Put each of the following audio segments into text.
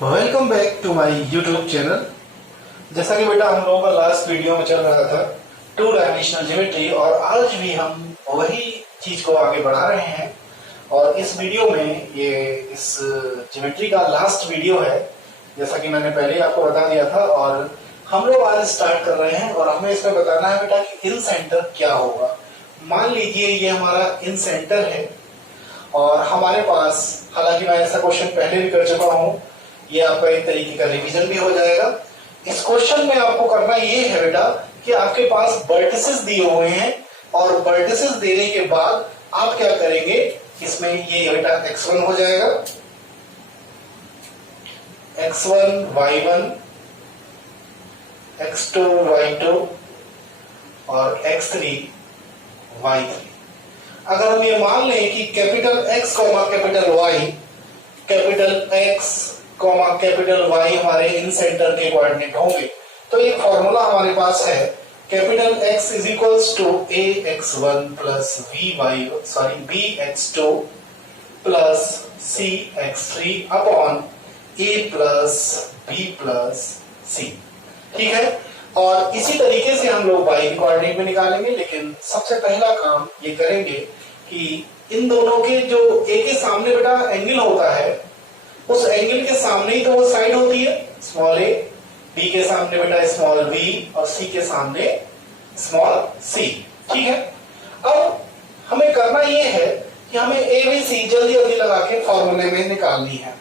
Welcome back to my YouTube channel. जैसा कि बेटा हम लोगों का लास्ट वीडियो में चल रहा था टू डायमेंशनल ज्योमेट्री, और आज भी हम वही चीज को आगे बढ़ा रहे हैं। और इस वीडियो में ये इस ज्योमेट्री का लास्ट वीडियो है, जैसा कि मैंने पहले आपको बता दिया था। और हम लोग आज स्टार्ट कर रहे हैं और हमें इसमें बताना है बेटा कि इन सेंटर क्या होगा। मान लीजिए ये हमारा इन सेंटर है और हमारे पास, हालांकि मैं ऐसा क्वेश्चन पहले भी कर चुका हूँ, ये आपका एक तरीके का रिवीजन भी हो जाएगा। इस क्वेश्चन में आपको करना ये है बेटा कि आपके पास वर्टिसेस दिए हुए हैं और वर्टिसेस देने के बाद आप क्या करेंगे, इसमें ये बेटा x1 हो जाएगा, x1 y1, x2 y2 और x3 y3। अगर हम ये मान लें कि capital X comma capital Y, capital X comma capital Y हमारे इन सेंटर के कोऑर्डिनेट होंगे, तो एक फॉर्मूला हमारे पास है, capital X is equals to ax1 plus bx2 plus cx3 upon a plus b plus c। ठीक है, और इसी तरीके से हम लोग y के कोऑर्डिनेट में निकालेंगे। लेकिन सबसे पहला काम ये करेंगे कि इन दोनों के जो a के सामने बेटा एंगल होता है, उस एंगल के सामने ही तो वो साइड होती है, स्मॉल ए, बी के सामने बेटा स्मॉल बी और सी के सामने स्मॉल सी। ठीक है, अब हमें करना ये है कि हमें ए बी सी जल्दी जल्दी लगा के फॉर्मूले में निकालनी है।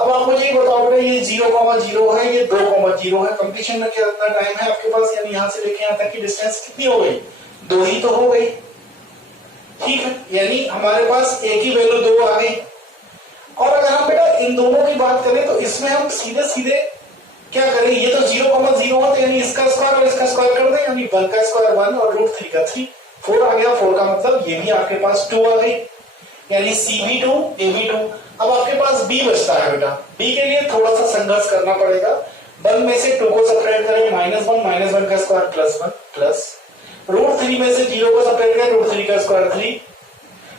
अब आप मुझे ये बताओ बेटा, ये 0,0 है, ये 2,0 है, कंप्लीशन में कितना टाइम है आपके पास, यानी यहां से लेके यहां तक की डिस्टेंस कितनी हो गई, 2 ही तो हो गई। ठीक है, यानी हमारे पास ए की वैल्यू 2 आ गई। और अगर हम बेटा इन दोनों की बात करें तो इसमें हम सीधे सीधे क्या करें, ये तो 0,0 है, तो यानी इसका स्क्वायर और इसका स्क्वायर कर दें, यानी 1 का स्क्वायर 1 और √3 का 3, 4 आ गया। 4 का मतलब ये भी आपके पास 2 आ गई, यानी C भी 2 A भी 2। अब आपके पास B बचता है बेटा, B के लिए थोड़ा सा संघर्ष करना पड़ेगा। 1 में से 2 को सब्ट्रैक्ट करें, -1 का स्क्वायर +1 प्लस √3 में से 0 को सब्ट्रैक्ट करें, √3 का स्क्वायर 3,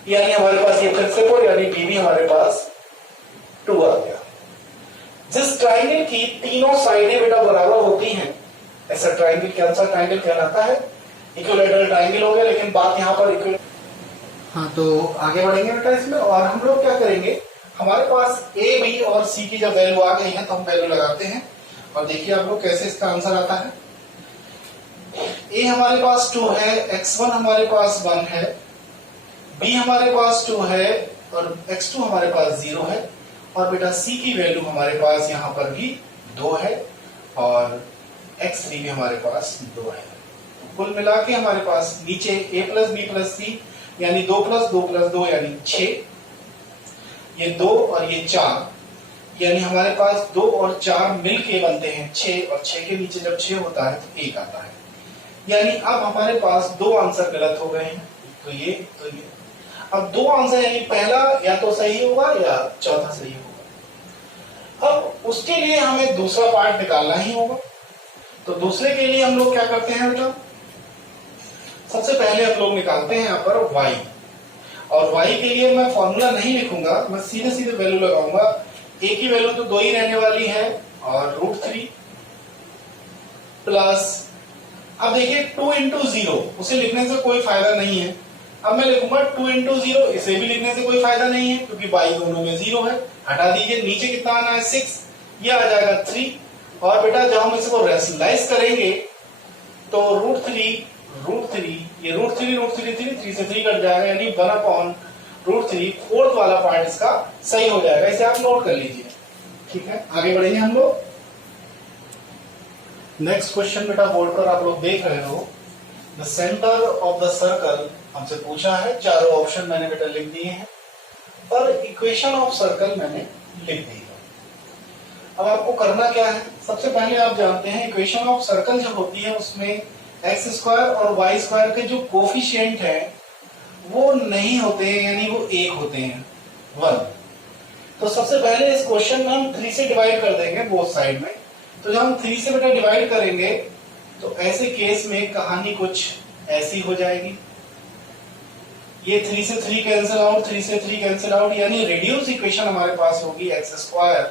यानी हमारे पास ये फिर से 4, यानी B भी हमारे पास 2 आ गया। जिस ट्राइंगल की तीनों साइडें बेटा बराबर होती हैं, ऐसा ट्राइंगल कौन सा ट्राइंगल कहलाता है, इक्विलैटरल ट्राइंगल हो गया। लेकिन बात यहाँ पर हाँ, तो आगे बढ़ेंगे बेटा इसमें, और हम लोग क्या करेंगे, हमारे पास ए बी और सी की जब वैल्यू आ गई है तो हम वैल्यू लगाते हैं और देखिए आप लोग कैसे इसका आंसर आता है। ए हमारे पास 2 है, x1 हमारे पास 1 है, b हमारे पास 2 है और x2 हमारे पास 0 है, और बेटा c की वैल्यू हमारे पास यहाँ पर भी 2 है और x3 भी हमारे पास 2 है। कुल मिला के हमारे पास नीचे a प्लस बी प्लस सी, यानी 2 प्लस 2 प्लस 2 यानी 6, ये 2 और ये 4, यानी हमारे पास 2 और 4 मिलके बनते हैं 6, और 6 के नीचे जब 6 होता है तो 1 आता है। यानी अब हमारे पास 2 आंसर गलत हो गए हैं, तो ये तो ये। अब 2 आंसर, यानी पहला या तो सही होगा या चौथा सही होगा। अब उसके लिए हमें दूसरा पार्ट निकालना ही होगा, तो दूसरे के लिए हम लोग क्या करते हैं बेटा, सबसे पहले हम लोग निकालते हैं यहाँ पर y, और y के लिए मैं फॉर्मूला नहीं लिखूंगा, मैं सीधे सीधे वैल्यू लगाऊंगा। a की वैल्यू तो 2 ही रहने वाली है और √3 प्लस, अब देखिए 2 into 0, उसे लिखने से कोई फायदा नहीं है। अब मैं लिखूंगा 2 into 0, इसे भी लिखने से कोई फायदा नहीं है क्योंकि y दोनों में 0 है। हटा दीजिए, नीचे कितना आना है 6, ये आ जाएगा 3, और बेटा जब हम इसको रैशनलाइज करेंगे तो √3 ये √3 3 से 3 कट जाएगा, यानी 1/√3, फोर्थ वाला पार्ट इसका सही हो जाएगा। इसे आप नोट कर लीजिए। ठीक है, आगे बढ़ेंगे हम लोग। नेक्स्ट क्वेश्चन बेटा बोर्ड पर आप लोग देख रहे हो, the centre of the circle हमसे पूछा है। चारों ऑप्शन मैंने बेटा लिख दिए हैं और इक्वेशन ऑफ सर्कल मैंने लिख दी है। अब आपको करना क्या है, सबसे पहले आप जानते हैं इक्वेशन ऑफ सर्कल जब होती है उसमें x² और y² के जो कोफिशिएंट है वो नहीं होते हैं, यानी वो 1 होते हैं, 1। तो सबसे पहले इस क्वेश्चन में हम 3 से डिवाइड कर देंगे बोथ साइड में। तो जब हम 3 से बेटा डिवाइड करेंगे तो ऐसे केस में कहानी कुछ ऐसी हो जाएगी, ये 3 से 3 कैंसिल आउट, 3 से 3 कैंसिल आउट, यानी रिड्यूस इक्वेशन हमारे पास होगी x²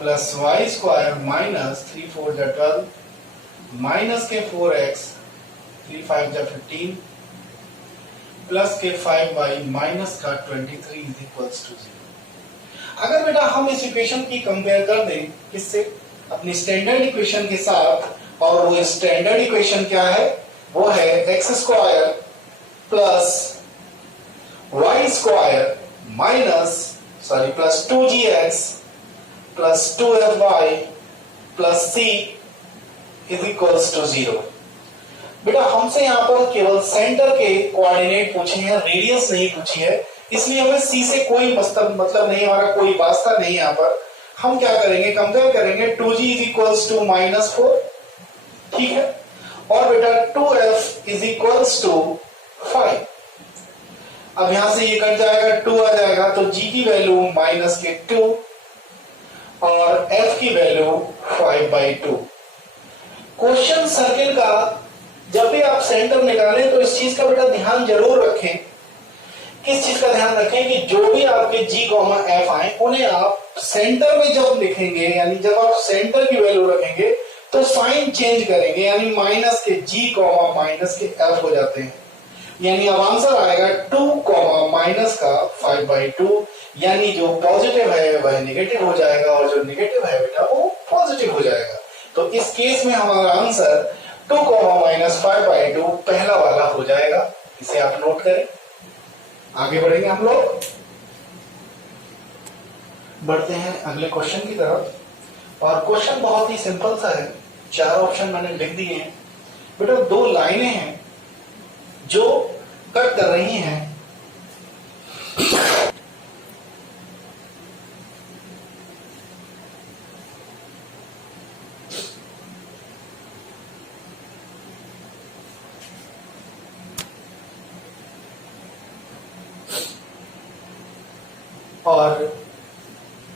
plus y square minus 3 4 जा 12 माइनस के 4x 3 5 जा 15 प्लस के 5y माइनस का 23 इज इक्वल्स टू 0। अगर बेटा हम इस इक्वेशन की कंपेयर कर दें किससे, अपनी स्टैंडर्ड इक्वेशन के साथ, और वो स्टैंडर्ड इक्वेशन क्या है, वो है x square plus y square minus plus 2gx plus 2fy plus c is equals to 0। बेटा हमसे यहां पर केवल सेंटर के कोऑर्डिनेट पूछे हैं, रेडियस नहीं पूछी है, इसलिए हमें c से कोई मतलब नहीं, हमारा कोई वास्ता नहीं। यहां पर हम क्या करेंगे, कंपेयर करेंगे 2g इज इक्वल्स टू -4, ठीक है, और बेटा 2f इज इक्वल्स टू 5। अब यहां से ये कट जाएगा, 2 आ जाएगा, तो g की वैल्यू -2 और f की वैल्यू 5/2। क्वेश्चन सर्किल का जब भी आप सेंटर निकालें तो इस चीज का बेटा ध्यान जरूर रखें। किस चीज का ध्यान रखें कि जो भी आपके g, f आए उन्हें आप सेंटर में जब लिखेंगे, यानी जब आप सेंटर की वैल्यू रखेंगे तो साइन चेंज करेंगे, यानी माइनस के g, माइनस के f हो जाते हैं। यानी अब आंसर आएगा 2 माइनस का 5/2, यानी जो पॉजिटिव है वह नेगेटिव हो जाएगा और जो नेगेटिव है बेटा वो पॉजिटिव हो जाएगा। तो इस केस में हमारा आंसर 2 माइनस 5/2 पहला वाला हो जाएगा। इसे आप नोट करें। आगे बढ़ेंगे हम लोग, बढ़ते हैं अगले क्वेश्चन की तरफ। और क्वेश्चन बहुत ही सिंपल सा है, 4 ऑप्शन मैंने लिख दिए हैं बेटा। 2 लाइनें हैं जो कट कर रही हैं और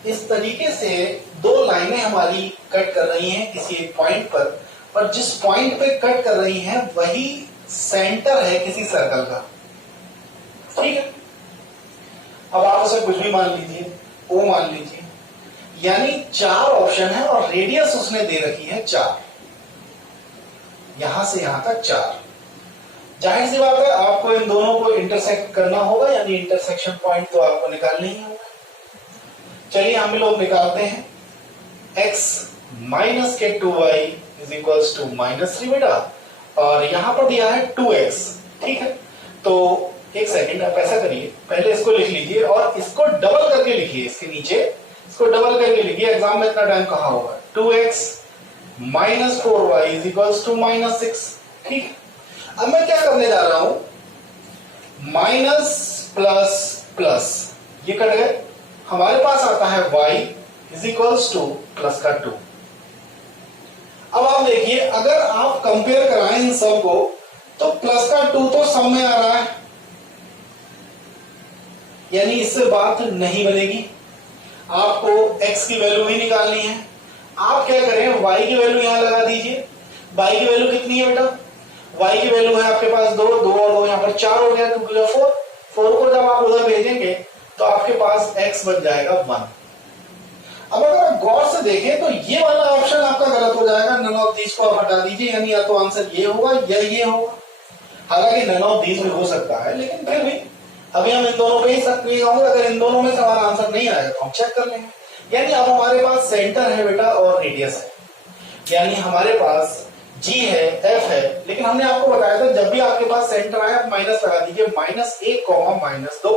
इस तरीके से 2 लाइनें हमारी कट कर रही हैं किसी एक पॉइंट पर, और जिस पॉइंट पे कट कर रही हैं वही सेंटर है किसी सर्कल का, ठीक है। अब आप उसे कुछ भी मान लीजिए, ओ मान लीजिए, यानी 4 ऑप्शन है और रेडियस उसने दे रखी है 4, यहां से यहां तक 4। जाहिर सी बात है आपको इन दोनों को इंटरसेक्ट करना होगा, यानी इंटरसेक्शन पॉइंट तो आपको निकालना ही होगा। चलिए हम लोग निकालते हैं। x माइनस के 2y इज इक्वल्स टू -3 बेटा, और यहां पर दिया है 2x, ठीक है। तो एक सेकंड आप ऐसा करिए, पहले इसको लिख लीजिए और इसको डबल करके लिखिए, इसके नीचे इसको डबल करके लिखिए। एग्जाम में इतना टाइम कहां होगा। 2x minus 4y is equals to -6, ठीक है। अब मैं क्या करने जा रहा हूं, माइनस प्लस प्लस ये कट गए, हमारे पास आता है y is equals two plus का 2। अब आप देखिए, अगर आप कंपेयर कराएं इन सब को तो प्लस का 2 तो सब में आ रहा है, यानी इससे बात नहीं बनेगी। आपको x की वैल्यू भी निकालनी है। आप क्या करें, y की वैल्यू यहां लगा दीजिए। y की वैल्यू कितनी है बेटा, y की वैल्यू है आपके पास 2 और 2 यहां पर 4 हो गया, 2 4 4 को जब आप उधर भेजेंगे तो आपके पास x बन जाएगा 1। अब अगर आप गौर से देखें तो ये वाला ऑप्शन आपका गलत हो जाएगा, नन ऑफ दीज को आप हटा दीजिए, यानी या तो आंसर ये होगा या ये होगा। हालांकि नन ऑफ दीज भी हो सकता है, लेकिन फिर भी अभी हम इन दोनों पे ही सक्रिय होंगे। अगर इन दोनों में से हमारा आंसर नहीं आएगा तो हम चेक कर लेंगे। यानी अब हमारे पास सेंटर है बेटा और रेडियस है, यानी हमारे पास g है, f है, लेकिन हमने आपको बताया था जब भी आपके पास सेंटर आए आप माइनस लगा दीजिए, -1, -2।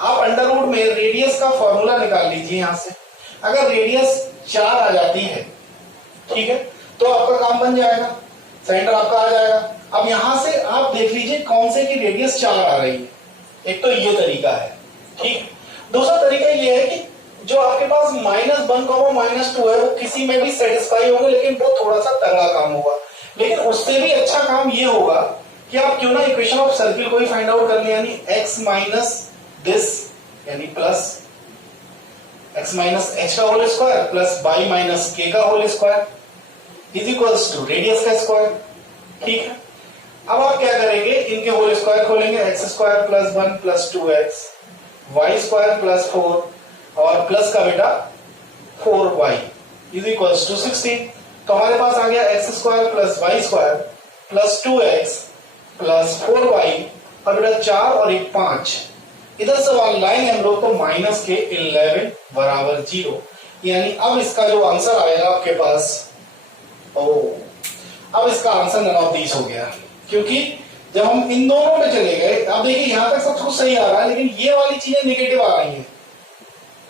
आप अंडर रूट में रेडियस का फॉर्मूला निकाल लीजिए यहां से। अगर रेडियस 4 आ जाती है, ठीक है, तो आपका काम बन जाएगा, सेंटर आपका आ जाएगा। अब यहां से आप देख लीजिए कौन से की रेडियस 4 आ रही है। एक तो ये तरीका है, ठीक। दूसरा तरीका ये है कि जो आपके पास -1, -2 है वो किसी में भी सेटिस्फाई होगा, लेकिन वो थोड़ा सा तगड़ा काम होगा। लेकिन उससे भी अच्छा काम ये होगा कि आप क्यों ना इक्वेशन ऑफ सर्किल को ही फाइंड आउट कर लें, यानी x माइनस दिस, यानी प्लस x माइनस h का whole square plus y minus k का whole square is equals to radius का स्क्वायर, ठीक है। अब आप क्या करेंगे, इनके होल स्क्वायर खोलेंगे, x square plus 1 plus 2x, y square plus 4 और प्लस का बेटा 4 4y इज इक्वल्स टू 16। तो हमारे पास आ गया x square plus y square plus 2x plus 4y और बेटा 4 और 1 5। इधर से वाली लाइन हम लोग तो माइनस के 11 बराबर 0, यानी अब इसका जो आंसर आएगा आपके पास, अब इसका आंसर नन ऑफ दीस हो गया, क्योंकि जब हम इन दोनों पे चले गए, अब देखिए यहां तक सब कुछ सही आ रहा है, लेकिन ये वाली चीजें नेगेटिव आ रही हैं।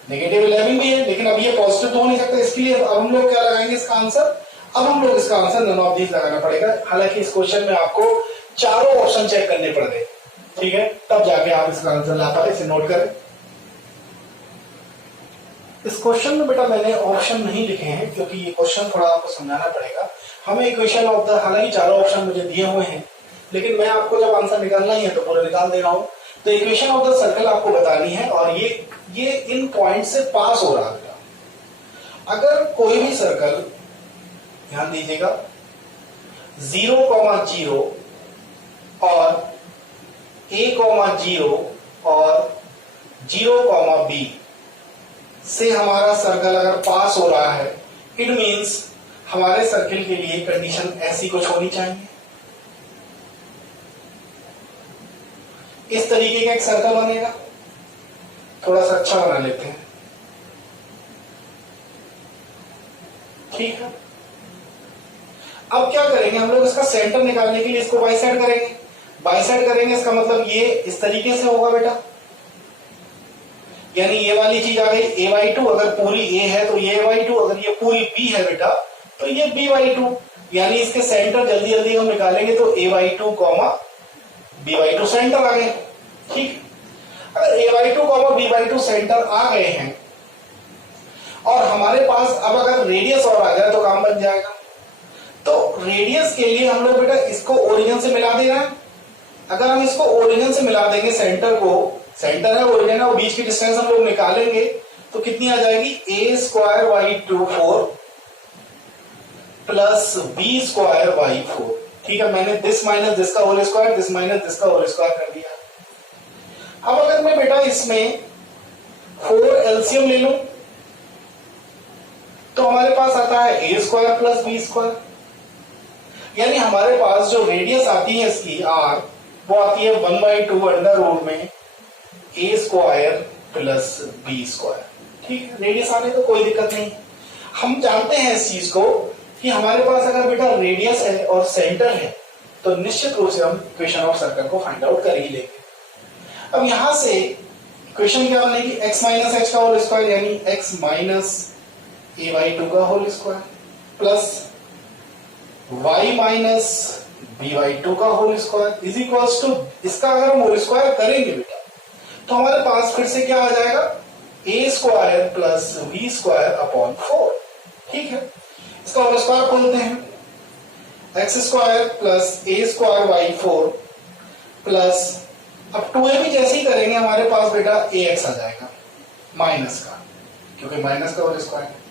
नेगेटिव 11 भी है, लेकिन अब ये पॉजिटिव तो हो नहीं सकता, इसके लिए अब हम लोग क्या लगाएंगे इसका आंसर, अब हम लोग इसका आंसर नन ऑफ दीस लगाना पड़ेगा। हालांकि इस क्वेश्चन में आपको चारों ऑप्शन चेक करने पड़ते, ठीक है, तब जाके आप इसका आंसर ला पाए। इसे नोट करें। इस क्वेश्चन में बेटा मैंने ऑप्शन नहीं लिखे हैं, क्योंकि ये क्वेश्चन थोड़ा आपको समझाना पड़ेगा। हमें इक्वेशन ऑफ द, हालांकि चारों ऑप्शन मुझे दिए हुए हैं, लेकिन मैं आपको जब आंसर निकालना ही है तो पूरा निकाल दे रहा हूं। तो इक्वेशन ऑफ द सर्कल आपको बतानी है, और ये इन पॉइंट से पास हो रहा है। अगर कोई भी सर्कल, ध्यान दीजिएगा, 0,0 और a,0 और 0,b से हमारा सर्कल अगर पास हो रहा है, इट मींस हमारे सर्कल के लिए कंडीशन ऐसी कुछ होनी चाहिए। इस तरीके का एक सर्कल बनेगा, थोड़ा सा अच्छा बना लेते हैं, ठीक है। अब क्या करेंगे हम लोग, इसका सेंटर निकालने के लिए इसको बाइसेक्ट करेंगे। बाइसेक्ट करेंगे इसका मतलब ये इस तरीके से होगा बेटा, यानी ये वाली चीज आ गई a/2, अगर पूरी a है तो ये a/2, अगर ये पूरी b है बेटा तो ये b/2, यानी इसके सेंटर जल्दी जल्दी हम निकालेंगे तो a/2, b/2 सेंटर आ गए, ठीक। अगर a/2, b/2 सेंटर आ गए हैं और हमारे पास अब अगर रेडियस और आ जाए तो काम बन जाएगा। तो रेडियस के लिए हम लोग बेटा इसको ओरिजिन से मिला दे रहे हैं। अगर हम इसको ओरिजिन से मिला देंगे, सेंटर को, सेंटर है ओरिजिन है, और बीच की डिस्टेंस हम लोग निकालेंगे तो कितनी आ जाएगी, a²y24 प्लस b²y4, ठीक है। मैंने दिस माइनस दिस का whole square, this minus this का होल स्क्वायर कर दिया। अब अगर मैं बेटा इसमें 4 एलसीएम ले लूं तो हमारे पास आता है a² प्लस b², यानी हमारे पास जो रेडियस आती है इसकी r, वो आती है 1/2 अंडर रूट में a² प्लस b², ठीक है। रेडियस आने तो कोई दिक्कत नहीं। हम जानते हैं इस चीज को कि हमारे पास अगर बेटा रेडियस है और सेंटर है तो निश्चित रूप से हम इक्वेशन ऑफ सर्कल को फाइंड आउट कर ही लेंगे। अब यहां से इक्वेशन क्या बनेगी, x माइनस एक्स का होल स्क्वायर, यानी x माइनस a/2 का whole square plus y minus b/2 का whole square is equals to, इसका अगर हम होल स्क्वायर करेंगे बेटा तो हमारे पास फिर से क्या आ जाएगा, a² प्लस b²/4, ठीक है। इसका होल स्क्वायर खोलते हैं, x² प्लस a²y4 प्लस, अब 2a भी जैसे ही करेंगे हमारे पास बेटा ax आ जाएगा माइनस का, क्योंकि माइनस का होल स्क्वायर है।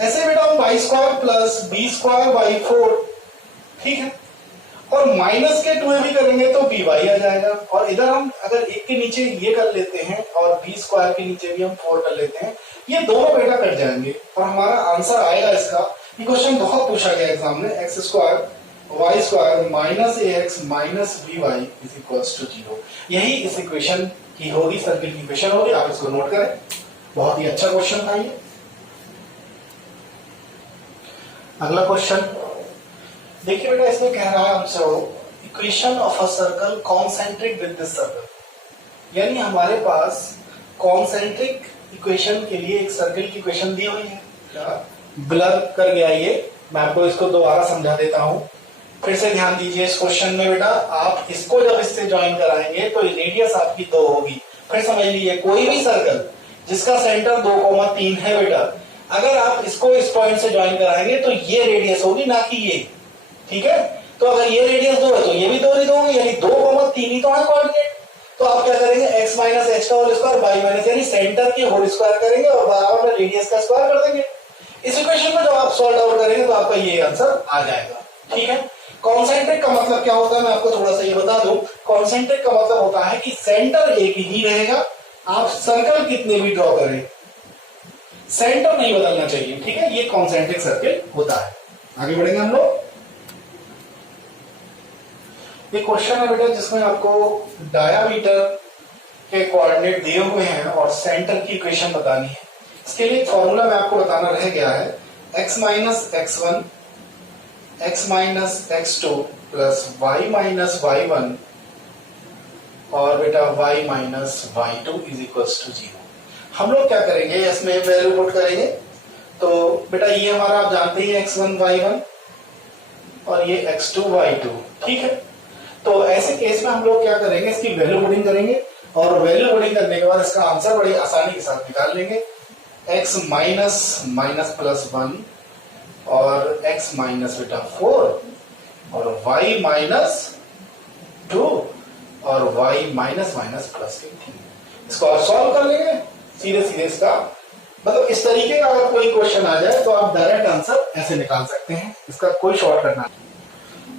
ऐसे बेटा हम y² प्लस b²/4, ठीक है, और माइनस के 2a भी करेंगे तो by आ जाएगा, और इधर हम अगर एक के नीचे ये कर लेते हैं और b² के नीचे भी हम 4 कर लेते हैं, ये दोनों बेटा कट जाएंगे और हमारा आंसर आएगा इसका। ये क्वेश्चन बहुत पूछा गया एग्जाम में, x² y² minus ax minus by is equals to 0। यही इस इक्वेशन की होगी, सर्किल की इक्वेशन होगी। आप इसको नोट करें, बहुत ही अच्छा क्वेश्चन था ये। अगला क्वेश्चन देखिए बेटा, इसमें कह रहा है हमसे equation of a circle concentric with this circle, यानी हमारे पास कॉन्सेंट्रिक इक्वेशन के लिए एक सर्कल की इक्वेशन दी हुई है। ब्लर कर गया ये, मैं आपको इसको दोबारा समझा देता हूं, फिर से ध्यान दीजिए इस क्वेश्चन में बेटा। आप इसको जब इससे ज्वाइन कराएंगे तो रेडियस आपकी 2 होगी। फिर समझ लीजिए, कोई भी सर्कल जिसका सेंटर 2,3 है बेटा, अगर आप इसको इस पॉइंट से ज्वाइन कराएंगे तो ये रेडियस होगी, ना कि ये, ठीक है। तो अगर ये रेडियस 2 है तो ये भी 2 होगी, यानी 2,3 ही तो है कोऑर्डिनेट। तो आप क्या करेंगे, x माइनस एच का होल स्क्वायर y माइनस, यानी सेंटर की होल स्क्वायर करेंगे और बराबर में रेडियस का स्क्वायर कर देंगे। इस इक्वेशन को जब आप सॉल्व आउट करेंगे तो आपका ये आंसर आ जाएगा, ठीक है। कॉन्सेंट्रिक का मतलब क्या होता है, मैं आपको थोड़ा सा ये बता दूं। कॉन्सेंट्रिक का मतलब होता है कि सेंटर एक ही रहेगा, आप सर्कल कितने भी ड्रॉ करें, सेंटर नहीं बदलना चाहिए, ठीक है, ये कॉन्सेंट्रिक सर्किल होता है। आगे बढ़ेंगे हम लोग। ये क्वेश्चन है बेटा जिसमें आपको डायामीटर के कोऑर्डिनेट दिए हुए हैं और सेंटर की इक्वेशन बतानी है। इसके लिए फॉर्मूला मैं आपको बताना रह गया है, x minus x1 x minus x2 plus y minus y1 और बेटा y minus y2 is equals to 0। हम लोग क्या करेंगे, इसमें वैल्यू पुट करेंगे। तो बेटा ये हमारा आप जानते ही x1 y1 और ये x2 y2, ठीक है। तो ऐसे केस में हम लोग क्या करेंगे, इसकी वैल्यू पुटिंग करेंगे और वैल्यू पुटिंग करने के बाद इसका आंसर बड़ी आसानी के साथ निकाल लेंगे। x माइनस माइनस प्लस 1 और x माइनस बेटा 4 और y माइनस 2 और y माइनस माइनस प्लस 3। इसको और सॉल्व कर लेंगे सीधे सीधे। इसका मतलब इस तरीके का अगर कोई क्वेश्चन आ जाए तो आप डायरेक्ट आंसर ऐसे निकाल सकते हैं, इसका कोई शॉर्टकट ना।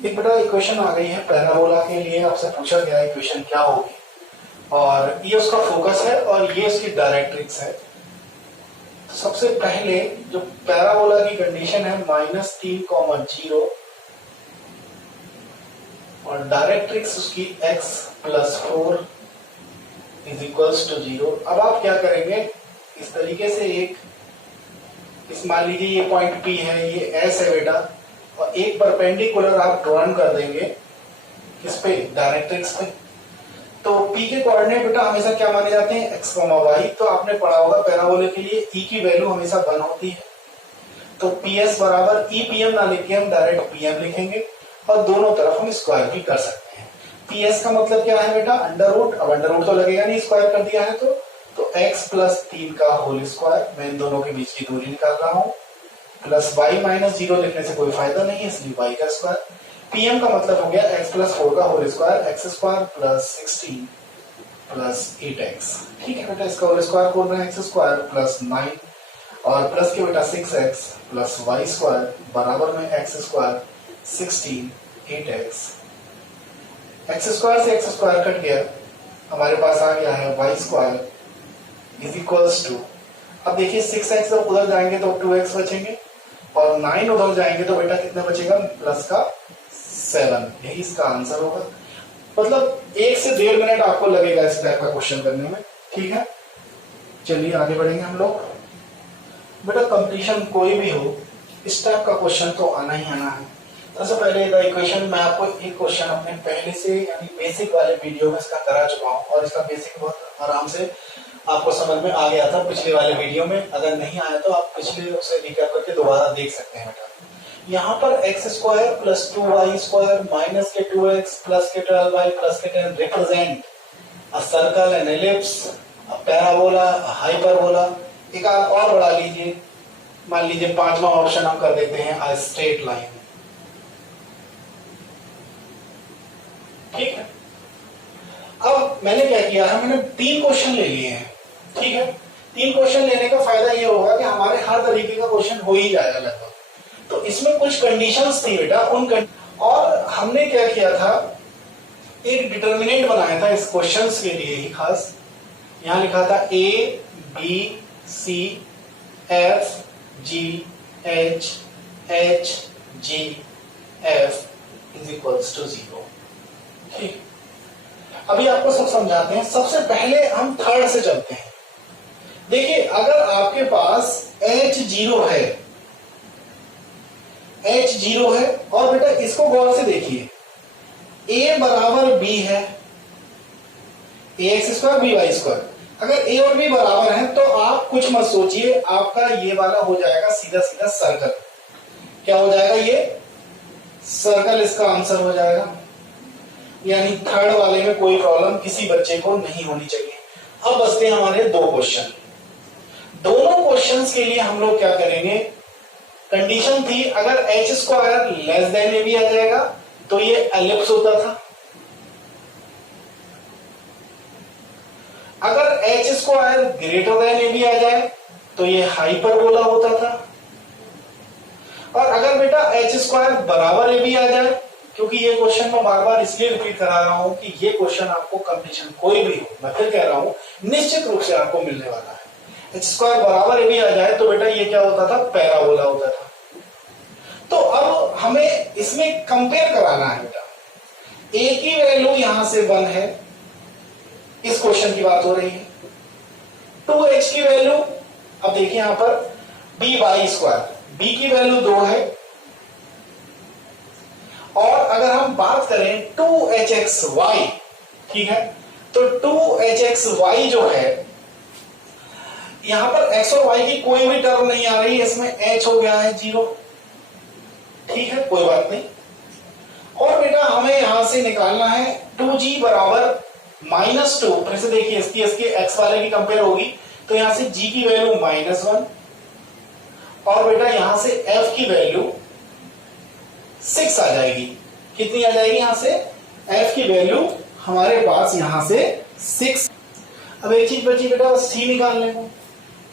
एक बेटा इक्वेशन आ गई है पैराबोला के लिए, आपसे पूछा गया इक्वेशन क्या होगी और ये उसका फोकस है और ये उसकी डायरेक्ट्रिक्स है। सबसे पहले जो पैराबोला की कंडीशन है -3,0 और डायरेक्ट्रिक्स उसकी x plus 4 is equals to 0। अब आप क्या करेंगे, इस तरीके से एक इस मान लीजिए ये पॉइंट P है, ये S है बेटा, और एक परपेंडिकुलर आप ड्रॉन कर देंगे किस पे, डायरेक्ट्रिक्स पे। तो P के कोऑर्डिनेट बेटा हमेशा क्या माने जाते हैं, x, y। तो आपने पढ़ा होगा पैराबोला के लिए E की वैल्यू हमेशा 1 होती है। तो PS बराबर EPM ना लिख के हम डायरेक्ट PM लिखेंगे और दोनों तरफ हम स्क्वायर भी कर सकते हैं। PS का मतलब क्या है बेटा, अंडर रूट। अब अंडर रूट तो लगेगा नहीं, स्क्वायर कर दिया है तो x प्लस 3 का होल स्क्वायर, मैं इन दोनों के बीच की दूरी निकाल रहा हूं, प्लस y माइनस 0 लिखने से कोई फायदा नहीं है, इसलिए y का स्क्वायर। PM का मतलब हो गया x प्लस 4 का whole square, x square plus 16 plus 8x, ठीक है बेटा। इसका होल स्क्वायर खोल रहे हैं, x स्क्वायर प्लस 9 और प्लस के बेटा 6x प्लस y स्क्वायर बराबर में x square 16 8x। x square से x स्क्वायर कट गया, हमारे पास आ गया है y square is equals to, अब देखिए 6x जब उधर जाएंगे तो 2x बचेंगे और 9 उधर जाएंगे तो बेटा कितना बचेगा, प्लस का 7। यही इसका आंसर होगा। मतलब 1 से 1.5 मिनट आपको लगेगा इस टाइप का क्वेश्चन करने में, ठीक है। चलिए आगे बढ़ेंगे हम लोग। बेटा कंप्लीशन कोई भी हो, इस टाइप का क्वेश्चन तो आना ही आना है। सबसे पहले इक्वेशन मैं आपको एक क्वेश्चन अपने पहले से यानी बेसिक वाले वीडियो में इसका करा चुका हूँ और इसका बेसिक बहुत आराम से आपको समझ में आ गया था पिछले वाले वीडियो में। अगर नहीं आया तो आप पिछले उसे रिकैप करके दोबारा देख सकते हैं बेटा। यहाँ पर x square plus 2y square minus के 2x प्लस के 12y प्लस के 10 represent a circle an ellipse a parabola hyperbola. एक आप और बढ़ा लीजिए, मान लीजिए 5वां ऑप्शन हम कर देते हैं अ स्ट्रेट लाइन, ठीक है। अब मैंने क्या किया है, मैंने 3 क्वेश्चन ले लिए हैं, ठीक है। 3 क्वेश्चन लेने का फायदा ये होगा कि हमारे हर तरीके का क्वेश्चन हो ही जाएगा लगभग। तो इसमें कुछ कंडीशंस थी बेटा, और हमने क्या किया था, एक डिटर्मिनेंट बनाया था इस क्वेश्चंस के लिए ही खास। यहां लिखा था A B C F G H H G F is equals to 0, ठीक। अभी आपको सब समझाते हैं। सबसे पहले हम थर्ड से चलते हैं। देखिए अगर आपके पास H0 है, H0 है और बेटा इसको गौर से देखिए, A बराबर B है, ax square b y square. अगर A और B बराबर हैं तो आप कुछ मत सोचिए, आपका ये वाला हो जाएगा सीधा सीधा सर्कल। क्या हो जाएगा, ये सर्कल इसका आंसर हो जाएगा। यानी थर्ड वाले में कोई प्रॉब्लम किसी बच्चे को नहीं होनी चाहिए। अब बचते हैं हमारे 2 क्वेश्चन। दोनों क्वेश्चंस के लिए हम लोग क्या करेंगे, कंडीशन थी अगर h square less than a b आ जाएगा तो ये एलिप्स होता था, अगर h square greater than a b आ जाए तो ये हाइपरबोला होता था, और अगर बेटा h स्क्वायर बराबर ए बी आ जाए, क्योंकि ये क्वेश्चन मैं बार बार इसलिए रिपीट करा रहा हूं कि ये क्वेश्चन आपको कंडीशन कोई भी हो, मैं फिर कह रहा हूं, निश्चित रूप से आपको मिलने वाला है। एच स्क्वायर बराबर ए बी आ जाए तो बेटा ये क्या होता था, पैराबोला होता था। तो अब हमें इसमें कंपेयर कराना है बेटा, ए की वैल्यू यहां से 1 है, इस क्वेश्चन की बात हो रही है। 2h की वैल्यू, अब देखिए यहां पर b बाई स्क्वायर, b की वैल्यू 2 है, और अगर हम बात करें 2hxy, ठीक है, तो 2hxy जो है, यहां पर x और y की कोई भी टर्म नहीं आ रही, इसमें h हो गया है 0, ठीक है, कोई बात नहीं। और बेटा हमें यहां से निकालना है 2g बराबर -2, फिर से देखिए इसकी x वाले की कंपेयर होगी, तो यहां से g की वैल्यू -1, और बेटा यहां से f की वैल्यू 6 आ जाएगी। कितनी आ जाएगी, यहां से f की वैल्यू हमारे पास यहां से 6। अब एक चीज बची बेटा, c निकालने को।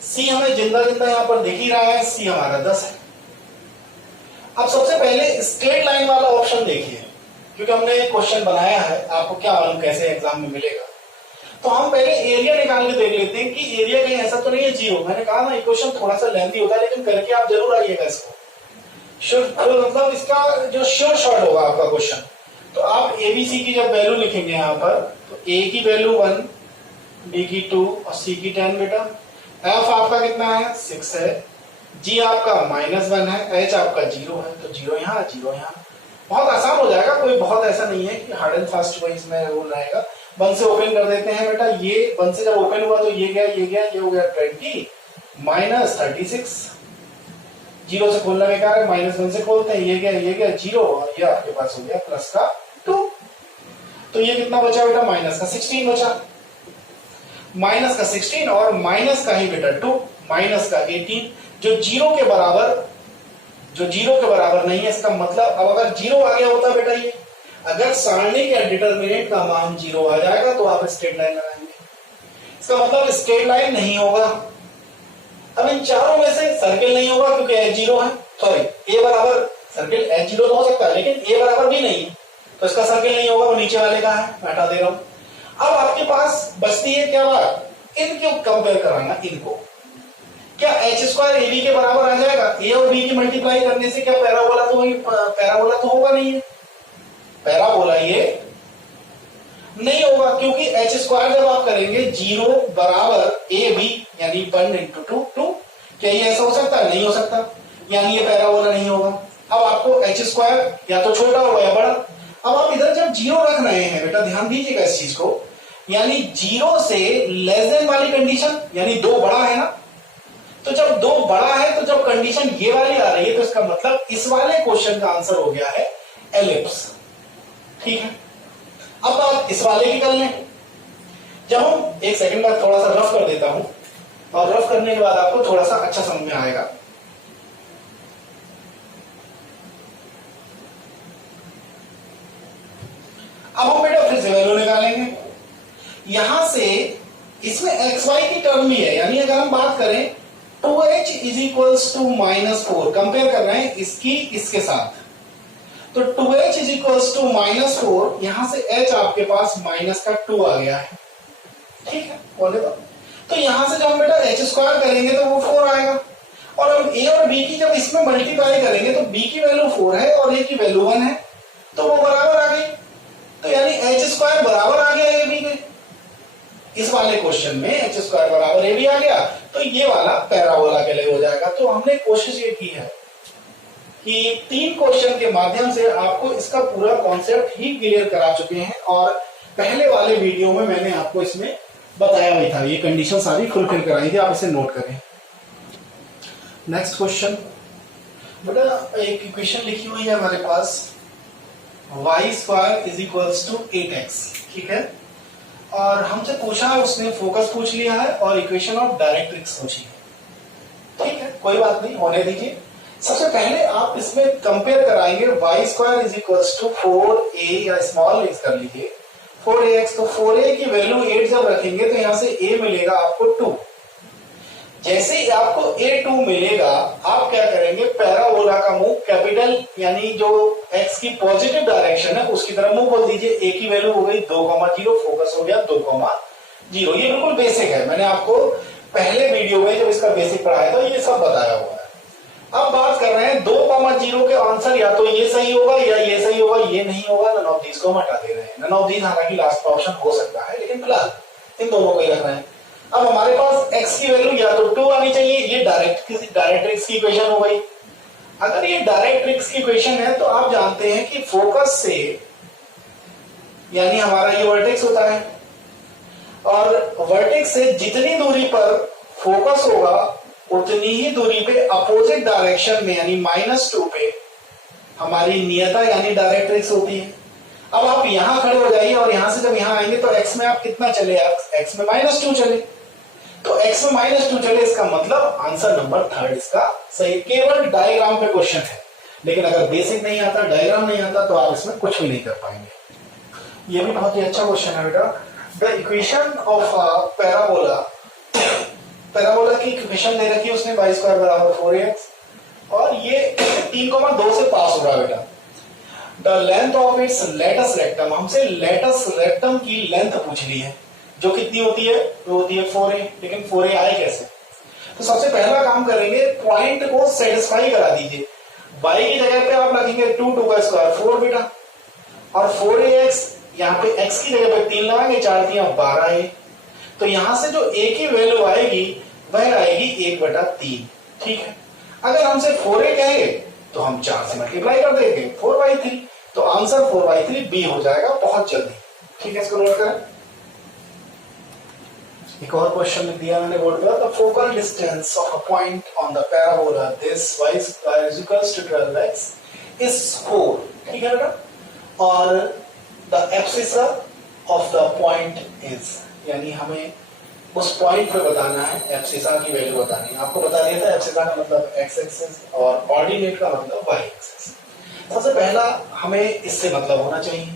c हमें जिंदा जिंदा यहां पर दिख ही रहा है, c हमारा 10 है। अब सबसे पहले स्ट्रेट लाइन वाला ऑप्शन देखिए, क्योंकि हमने क्वेश्चन बनाया है, आपको क्या मालूम कैसे एग्जाम में मिलेगा। तो हम पहले एरिया निकाल के देख लेते हैं कि एरिया कहीं ऐसा तो नहीं है 0। मैंने कहा ना, इक्वेशन थोड़ा सा लेंथी होता है, लेकिन करके आप जरूर आइएगा इसको। मतलब इसका जो श्योर शॉर्ट होगा आपका क्वेश्चन। तो आप एबीसी की जब वैल्यू लिखेंगे यहाँ पर, तो ए की वैल्यू 1, बी की 2 और सी की 10 बेटा। एफ आपका कितना है, 6 है, जी आपका -1 है, एच आपका 0 है, तो 0 यहाँ 0 यहाँ। बहुत आसान हो जाएगा, कोई बहुत ऐसा नहीं है कि हार्ड एंड फास्ट कोई इसमें रूल रहेगा। 1 से ओपन कर देते हैं बेटा, ये 1 से जब ओपन हुआ तो ये गया, ये गया, ये हो गया 20 -36। 0 से खोलना बेकार है, -1 से खोलते हैं, ये गया 0, और ये आपके पास हो गया प्लस का 2। तो ये कितना बचा बेटा, माइनस का 16 बचा, माइनस का 16 और माइनस का ही बेटा 2, माइनस का 18, जो 0 के बराबर नहीं है। इसका मतलब अब अगर 0 आ गया होता बेटा, ये अगर सारणी के डिटरमिनेंट का मान 0 आ जाएगा तो आप स्ट्रेट लाइन लगाएंगे, इसका मतलब स्ट्रेट लाइन नहीं होगा। अब इन चारों में से सर्किल नहीं होगा, क्योंकि h 0 है, सॉरी a बराबर, सर्किल h 0 तो हो सकता है, लेकिन a बराबर भी नहीं है, तो इसका सर्किल नहीं होगा, वो नीचे वाले का है, मैं हटा दे रहा हूं। अब आपके पास बचती है क्या बात, इनको कंपेयर कराना। इनको क्या h स्क्वायर ab के बराबर आ जाएगा, a और b की मल्टीप्लाई करने से क्या पैराबोला तो होगा नहीं है, पैराबोला ये नहीं होगा, क्योंकि h स्क्वायर जब आप करेंगे 0 बराबर ab यानी 1 इंटू 2, क्या ये ऐसा हो सकता है, नहीं हो सकता, यानी ये पैराबोला नहीं होगा। अब आपको h स्क्वायर या तो छोटा होगा या बड़ा। अब आप इधर जब 0 रख रहे हैं बेटा, ध्यान दीजिएगा इस चीज को, यानी 0 से लेस देन वाली कंडीशन, यानी 2 बड़ा है ना, तो जब 2 बड़ा है तो जब कंडीशन ये वाली आ रही है, तो इसका मतलब इस वाले क्वेश्चन का आंसर हो गया है एलिप्स, ठीक है। अब आप इस वाले की कर लें। जब हम एक सेकंड बाद थोड़ा सा रफ कर देता हूं, और रफ करने के बाद आपको थोड़ा सा अच्छा समझ में आएगा। अब हम बेटा फिर से वैल्यू निकालेंगे। यहां से इसमें एक्स वाई की टर्म भी है, यानी अगर हम बात करें 2h is equals to -4, compare कर रहे हैं इसकी इसके साथ, तो 2h इज इक्वल्स टू -4, यहां से h आपके पास माइनस का 2 आ गया है, ठीक है, बोले तो यहां से जब हम बेटा h स्क्वायर करेंगे तो वो 4 आएगा, और हम a और b की जब इसमें मल्टीप्लाई करेंगे तो b की वैल्यू 4 है और a की वैल्यू 1 है, तो वो बराबर आ गई। तो यानी h स्क्वायर बराबर आ गया ab के, इस वाले क्वेश्चन में h स्क्वायर बराबर a भी आ गया, तो ये वाला पैराबोला के लिए हो जाएगा। तो हमने कोशिश ये की है कि 3 क्वेश्चन के माध्यम से आपको इसका पूरा कॉन्सेप्ट ही क्लियर करा चुके हैं, और पहले वाले वीडियो में मैंने आपको इसमें बताया भी था, ये कंडीशन सारी फुलफिल कराई थी, आप इसे नोट करें। नेक्स्ट क्वेश्चन बेटा, एक इक्वेशन लिखी हुई है हमारे पास, y square is equals to 8x, ठीक है, और हमसे पूछा है, उसने फोकस पूछ लिया है और इक्वेशन ऑफ डायरेक्ट्रिक्स पूछी है, ठीक है, कोई बात नहीं, होने दीजिए। सबसे पहले आप इसमें कंपेयर कराएंगे, y square is equals to 4a, या स्मॉल एज कर लीजिए 4ax, तो 4a की वैल्यू 8 जब रखेंगे तो यहां से a मिलेगा आपको 2। जैसे ही आपको a2 मिलेगा, आप क्या करेंगे, पैराबोला का मुंह कैपिटल यानी जो x की पॉजिटिव डायरेक्शन है उसकी तरफ मुंह बोल दीजिए। a की वैल्यू हो गई 2,0, फोकस हो गया 2,0। ये बिल्कुल बेसिक है, मैंने आपको पहले वीडियो में जब इसका बेसिक पढ़ाया था ये सब बताया हुआ है। अब बात कर रहे हैं 2,0 के आंसर या तो ये सही होगा या ये सही होगा, ये नहीं होगा, नन ऑफ दीज को हम हटा दे रहे हैं। नन ऑफ दीज हालांकि लास्ट ऑप्शन हो सकता है, लेकिन फिलहाल इन दोनों को ही रख रहे हैं। अब हमारे पास x की वैल्यू या तो 2 आनी चाहिए, ये डायरेक्ट ट्रिक्स की इक्वेशन हो गई। अगर ये डायरेक्ट ट्रिक्स की इक्वेशन है तो आप जानते हैं कि फोकस से यानी हमारा ये वर्टेक्स होता है, और वर्टेक्स से जितनी दूरी पर फोकस होगा उतनी ही दूरी पे अपोजिट डायरेक्शन में यानी -2 पे हमारी नियता यानी डायरेक्ट्रिक्स होती है। अब आप यहां खड़े हो जाइए और यहां से जब यहां आएंगे तो x में आप कितना चले, x में -2 चले, तो x में -2 चले, इसका मतलब आंसर नंबर 3 इसका सही। केवल डायग्राम पे क्वेश्चन है, लेकिन अगर बेसिक नहीं आता, डायग्राम नहीं आता, तो आप इसमें कुछ भी नहीं कर पाएंगे। ये भी बहुत ही अच्छा क्वेश्चन है बेटा। The equation of parabola, parabola की इक्वेशन दे रखी है उसने, y² बराबर 4ax, और ये 3,2 से पास हो रहा है बेटा। The length of its latus rectum, हमसे लेटस रेक्टम की लेंथ पूछ ली है, जो कितनी होती है, वो होती है 4a, लेकिन 4a आए कैसे? तो सबसे पहला काम करेंगे, पॉइंट को सेटिस्फाई करा दीजिए। y की जगह पे आप रखेंगे 2 का स्क्वायर 4 बेटा, और 4ax यहाँ पे x की जगह पे 3 लगाएंगे, 4 3 12a, तो यहां से जो a की वैल्यू आएगी वह आएगी 1/3। ठीक है, अगर हमसे 4a कहेंगे तो हम 4 से मल्टीप्लाई कर देंगे 4/3, तो आंसर 4/3 बी हो जाएगा बहुत जल्दी। ठीक है, इसको नोट करें। एक और क्वेश्चन लिख दिया मैंने बोर्ड पर, the focal distance of a point on the parabola this y square is equals to 12x is 4। ठीक है बेटा, और the abscissa of the point is, यानी हमें उस पॉइंट पे बताना है, एब्सिसा की वैल्यू बतानी है। आपको बता दिया था एब्सिसा का मतलब x एक्सिस और ऑर्डिनेट का मतलब y एक्सिस। सबसे पहला हमें इससे मतलब होना चाहिए,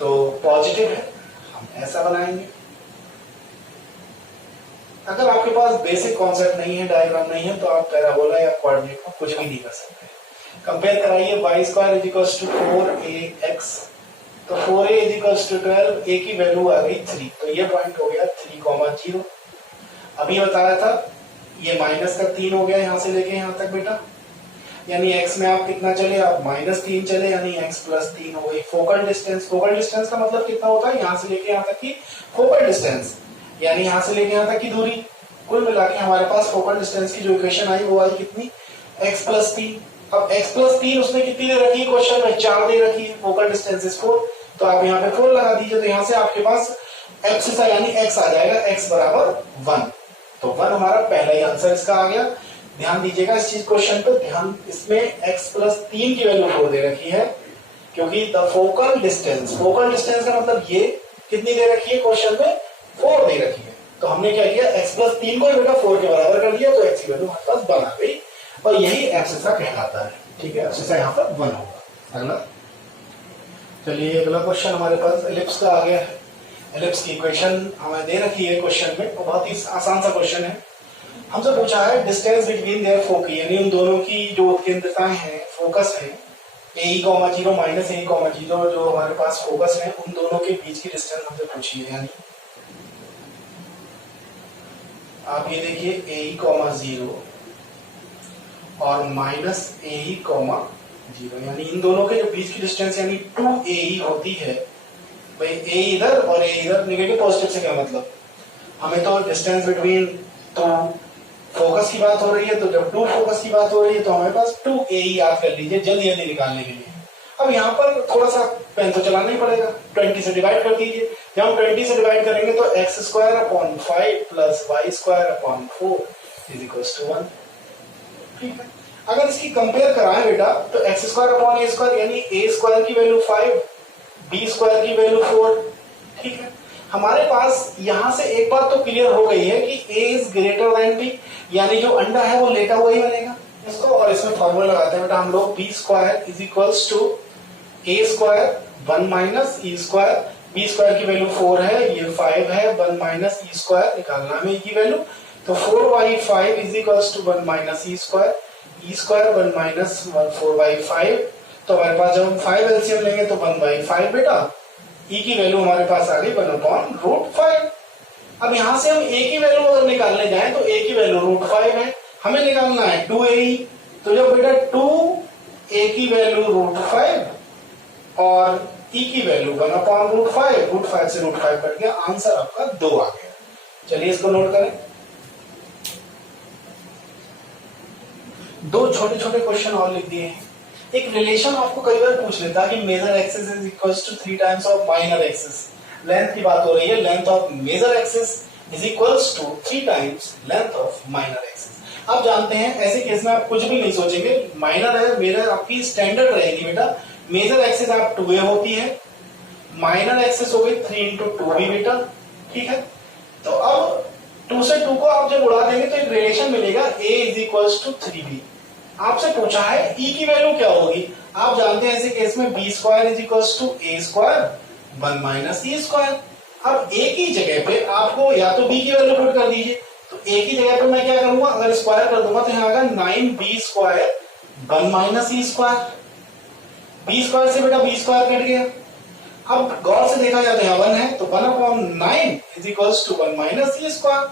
तो पॉजिटिव है, हम ऐसा बनाएंगे। अगर आपके पास बेसिक कॉन्सेप्ट नहीं है, डायग्राम नहीं है, तो आप पैराबोला या कोऑर्डिनेट को कुछ भी नहीं कर सकते। कंपेयर कराइए, y² is equals to 4ax, तो 4a is equals to 12, a की वैल्यू आ गई 3, तो ये पॉइंट हो गया 3,0। अभी बताया था ये -3 हो गया यहां से लेके यहां तक बेटा, यानी x में आप कितना चले, आप -3 चले, यानी x + 3 हो गई। फोकल डिस्टेंस, फोकल डिस्टेंस का मतलब कितना होता है, यहां से लेके यहां तक की फोकल डिस्टेंस, यानी यहां से लेके यहां तक की दूरी। कुल मिला के हमारे पास फोकल डिस्टेंस की जो इक्वेशन आई वो आई कितनी, x + 3। अब x + 3 उसने कितनी दे रखी है क्वेश्चन में, 4 दे रखी है, फोकल डिस्टेंस इज 4, तो आप यहाँ पे 4 लगा दीजिए, तो यहाँ से आपके पास एब्सिसा यानी x आ जाएगा, x बराबर 1, तो 1 हमारा पहला ही आंसर इसका आ गया। ध्यान दीजिएगा इस चीज क्वेश्चन पे, ध्यान, इसमें x + 3 की वैल्यू 4 दे रखी है, क्योंकि the focal distance, focal distance का मतलब ये कितनी दे रखी है क्वेश्चन में, 4 दे रखी है, तो हमने क्या किया, x + 3 को बेटा 4 के बराबर कर दिया, तो x की वैल्यू हमारे पास 1 आ गई, और यही एब्सिसा कहलाता है। ठीक है, एब्सिसा यहाँ पर 1 होगा। अगला चलिए, अगला क्वेश्चन हमारे पास एलिप्स का आ गया है। एलिप्स की इक्वेशन हमें दे रखी है क्वेश्चन में, और बहुत ही आसान सा क्वेश्चन है। हमसे पूछा है डिस्टेंस बिटवीन देयर फोकी, यानी उन दोनों की जो उत्केंद्रताएं हैं, फोकस है, AE, 0 -AE, 0 जो हमारे पास फोकस है, उन दोनों के बीच की डिस्टेंस हमसे पूछी है। यानी आप ये देखिए AE, 0 और -AE, 0, यानी इन दोनों के जो बीच की डिस्टेंस यानी 2AE होती है। भाई A इधर और A इधर, नेगेटिव पॉजिटिव से क्या मतलब, हमें तो डिस्टेंस बिटवीन, तो फोकस की बात हो रही है, तो जब 2 फोकस की बात हो रही है तो हमारे पास 2AE याद कर लीजिए जल्दी जल्दी निकालने के लिए। अब यहाँ पर थोड़ा सा पेन तो चलाना ही पड़ेगा, 20 से डिवाइड कर दीजिए। जब हम 20 से डिवाइड करेंगे तो x² / 5 + y² / 4 = 1। ठीक है, अगर इसकी कंपेयर कराएं बेटा, तो x² / a² यानी a² की वैल्यू 5, b² की वैल्यू 4। ठीक है, हमारे पास यहां से एक बात तो क्लियर हो गई है कि a is greater than b, यानी जो अंडा है वो लेटा हुआ ही बनेगा इसको, और इसमें फॉर्मूला लगाते हैं बेटा हम लोग, b² = a² 1 - e², b² की वैल्यू 4 है, ये 5 है, 1 - e² निकालना है की वैल्यू, तो 4/5 = 1 - e², e² 1 - 4/5, तो हमारे पास जब हम 5 एलसीएम लेंगे तो 1/5 बेटा, e की वैल्यू हमारे पास आ गई 1/√5। अब यहां से हम a की वैल्यू अगर निकालने जाएं तो a की वैल्यू √5 है, हमें निकालना है 2a। तो जब बेटा 2a की वैल्यू √5 और e की वैल्यू 1/√5, √5 से √5 कट गया, आंसर आपका 2 आ गया। चलिए इसको नोट करें। दो छोटे छोटे क्वेश्चन और लिख दिए हैं। एक रिलेशन आपको कई बार पूछ लेता है कि major axis is equals to 3 times of minor axis. Length की बात हो रही है, length of major axis is equals to 3 times length of minor axis. आप जानते हैं ऐसे केस में आप कुछ भी नहीं सोचेंगे, माइनर है मेजर आपकी स्टैंडर्ड रहेगी बेटा। मेजर एक्सिस आप 2a होती है, माइनर एक्सिस हो गई 3 into 2b बेटा, ठीक है। तो अब 2 से 2 को आप जब उड़ा देंगे तो एक रिलेशन मिलेगा a is equals to 3b। आपसे पूछा है e की वैल्यू क्या होगी। आप जानते हैं ऐसे केस में b square is equals to a square 1 minus e square. अब a की जगह पे आपको या तो b की वैल्यू पुट कर दीजिए, तो a की जगह पे मैं क्या करूंगा, अगर स्क्वायर कर दूंगा तो यहाँ आएगा 9b square 1 minus e square. b square से बेटा b स्क्वायर कट गया। अब गौर से देखा जाए तो यहाँ 1 है, तो 1/9 is equals to 1 minus e square.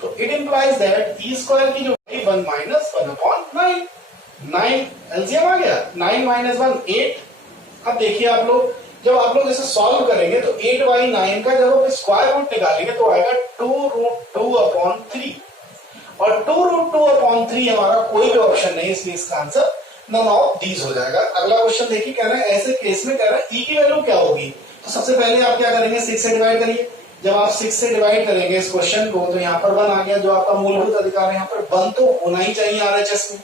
तो it implies that e square की जो 1 माइनस 1/9, 9 एलसीएम आ गया, 9 माइनस 1 8। अब देखिए आप लोग, जब आप लोग इसे सॉल्व करेंगे तो 8/9 का जब आप स्क्वायर रूट निकालेंगे तो आएगा 2√2/3, और 2√2/3 हमारा कोई भी ऑप्शन नहीं, इसलिए इसका आंसर नन ऑफ दीज हो जाएगा। अगला क्वेश्चन देखिए, कह रहा है ऐसे केस में कह रहा है e की वैल्यू क्या होगी। तो सबसे पहले आप क्या करेंगे, 6 से डिवाइड करिए। जब आप 6 से डिवाइड करेंगे इस क्वेश्चन को तो यहाँ पर 1 आ गया, जो आपका मूलभूत अधिकार है, यहाँ पर 1 तो होना ही चाहिए आरएचएस में।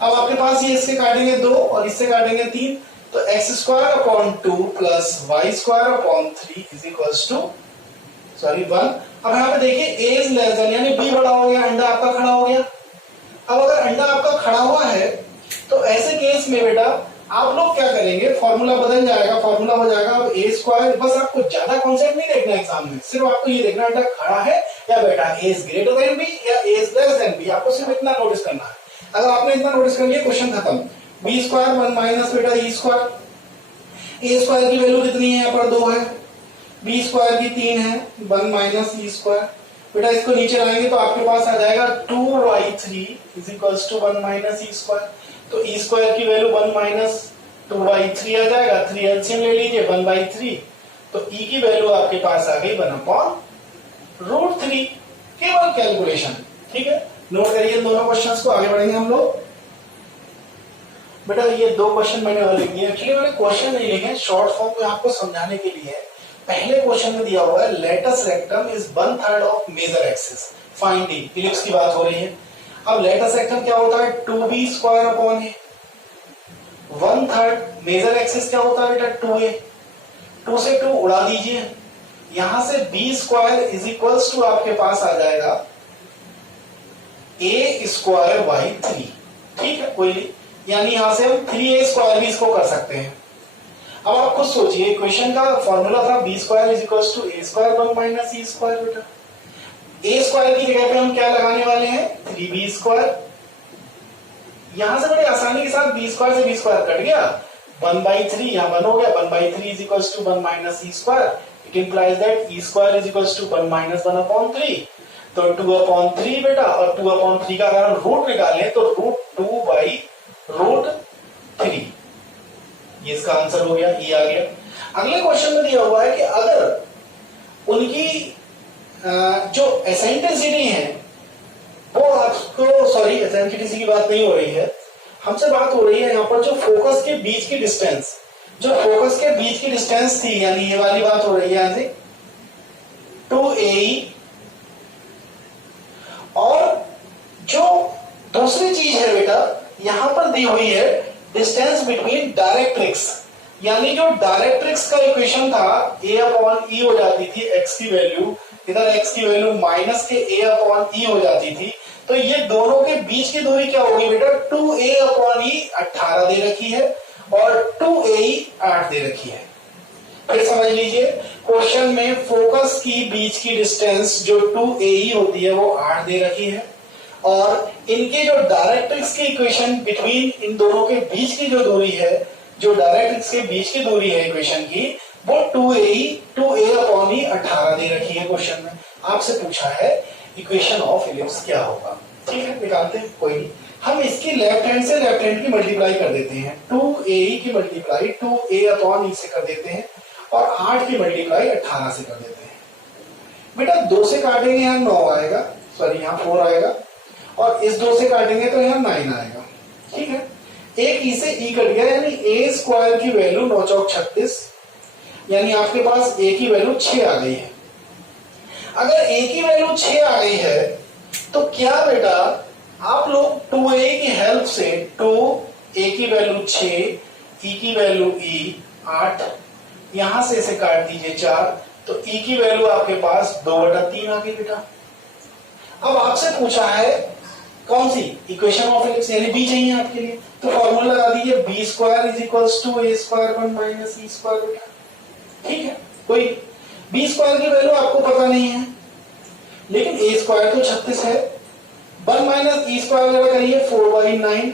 अब आपके पास ये इससे काटेंगे 2 और इससे काटेंगे 3, तो x² plus y² is equals to 1। अब यहाँ पे देखिए a इज लेस देन, यानी b बड़ा हो गया, अंडा आपका खड़ा हो गया। अब अगर अंडा आपका खड़ा हुआ है तो ऐसे केस में बेटा आप लोग क्या करेंगे, फॉर्मूला बदल जाएगा, फॉर्मूला हो जाएगा अब a²। बस आपको ज्यादा कॉन्सेप्ट नहीं देखना एग्जाम में, सिर्फ आपको ये देखना अंडा खड़ा है या बेटा a is greater than b या a is less than b, आपको सिर्फ इतना नोटिस करना है। अगर आपने इतना नोटिस कर लिया क्वेश्चन खत्म। b² 1 माइनस बेटा e², a² की वैल्यू कितनी है, यहाँ पर 2 है, b² की 3 है, 1 माइनस e²। बेटा इसको नीचे लाएंगे तो आपके पास आ जाएगा 2y3 is equals to 1 minus e²। तो e² की वैल्यू 1 माइनस 2y3 आ जाएगा, 3 एलसीएम ले लीजिए 1/3, तो e की वैल्यू आपके पास आ गई 1/√3। केवल कैलकुलेशन, ठीक है। नोट करिए दोनों क्वेश्चंस को, आगे बढ़ेंगे हम लोग। बेटा ये 2 क्वेश्चन मैंने और लिख दिए, एक्चुअली मैंने क्वेश्चन नहीं लिखे, शॉर्ट फॉर्म में आपको समझाने के लिए। पहले क्वेश्चन में दिया हुआ है latus rectum is 1/3 of major axis, find d, ellipse की बात हो रही है। अब लेटस रेक्टम क्या होता है, 2b² a। 1/3 मेजर एक्सिस क्या होता है बेटा 2a, 2 से 2 उड़ा दीजिए, यहां से b² इज इक्वल्स टू आपके पास आ जाएगा a²/3, ठीक है, कोई नहीं, यानी यहां से हम 3a² भी इसको कर सकते हैं। अब आप खुद सोचिए, इक्वेशन का फॉर्मूला था b² is equals to a² 1 minus e²। बेटा a² की जगह पे हम क्या लगाने वाले हैं, 3b²। यहां से बड़ी आसानी के साथ b² से b² कट गया, 1/3 यहां 1 हो गया, 1/3 is equals to 1 minus e²। It implies that e² is equals to 1 minus 1/3, तो 2/3 बेटा, और 2/3 का अगर हम रूट निकालें तो √2/√3, ये इसका आंसर हो गया, ये आ गया। अगले क्वेश्चन में दिया हुआ है कि अगर उनकी जो एसेंट्रिसिटी है वो आपको, सॉरी एसेंट्रिसिटी की बात नहीं हो रही है, हमसे बात हो रही है यहाँ पर जो फोकस के बीच की डिस्टेंस, जो फोकस के बीच की डिस्टेंस थी, यानी ये वाली बात हो रही है यहां से 2AE, और जो दूसरी चीज है बेटा यहां पर दी हुई है डिस्टेंस बिटवीन डायरेक्ट्रिक्स, यानी जो डायरेक्ट्रिक्स का इक्वेशन था a/e हो जाती थी x की वैल्यू, इधर x की वैल्यू माइनस के a/e हो जाती थी, तो ये दोनों के बीच की दूरी क्या होगी बेटा, 2a/e 18 दे रखी है और 2AE 8 दे रखी है। फिर समझ लीजिए, क्वेश्चन में फोकस की बीच की डिस्टेंस जो 2AE होती है वो 8 दे रखी है, और इनके जो डायरेक्ट्रिक्स की इक्वेशन बिटवीन इन दोनों के बीच की जो दूरी है, जो डायरेक्ट्रिक्स के बीच की दूरी है इक्वेशन की, वो 2a/e 18 दे रखी है क्वेश्चन में। आपसे पूछा है इक्वेशन ऑफ इलिप्स क्या होगा। ठीक है, निकालते हैं, कोई नहीं। हम इसकी लेफ्ट हैंड से लेफ्ट हैंड की मल्टीप्लाई कर देते हैं, 2a की मल्टीप्लाई 2a अपॉन e से कर देते हैं और 8 की मल्टीप्लाई 18 से कर देते हैं। बेटा 2 से काटेंगे यहाँ 9 आएगा, सॉरी यहाँ 4 आएगा, और इस 2 से काटेंगे तो यहाँ 9 आएगा। ठीक है, एक ई से ई कट गया, यानी ए स्क्वायर की वैल्यू 9 चौक 36, यानी आपके पास ए की वैल्यू 6 आ गई है। अगर ए की वैल्यू 6 आ गई है तो क्या बेटा आप लोग 2a की हेल्प से 2a की वैल्यू 6, e की वैल्यू e 8, यहां से इसे काट दीजिए 4, तो e की वैल्यू आपके पास 2/3 आ गई बेटा। अब आपसे पूछा है कौन सी इक्वेशन ऑफ इलिप्स, यानी b चाहिए आपके लिए, तो फॉर्मूला लगा दीजिए b square is equals to a square 1 minus e square बेटा। ठीक है, कोई b स्क्वायर की वैल्यू आपको पता नहीं है, लेकिन a स्क्वायर तो 36 है, 1 माइनस ई स्क्वायर वगैरह करिए 4/9,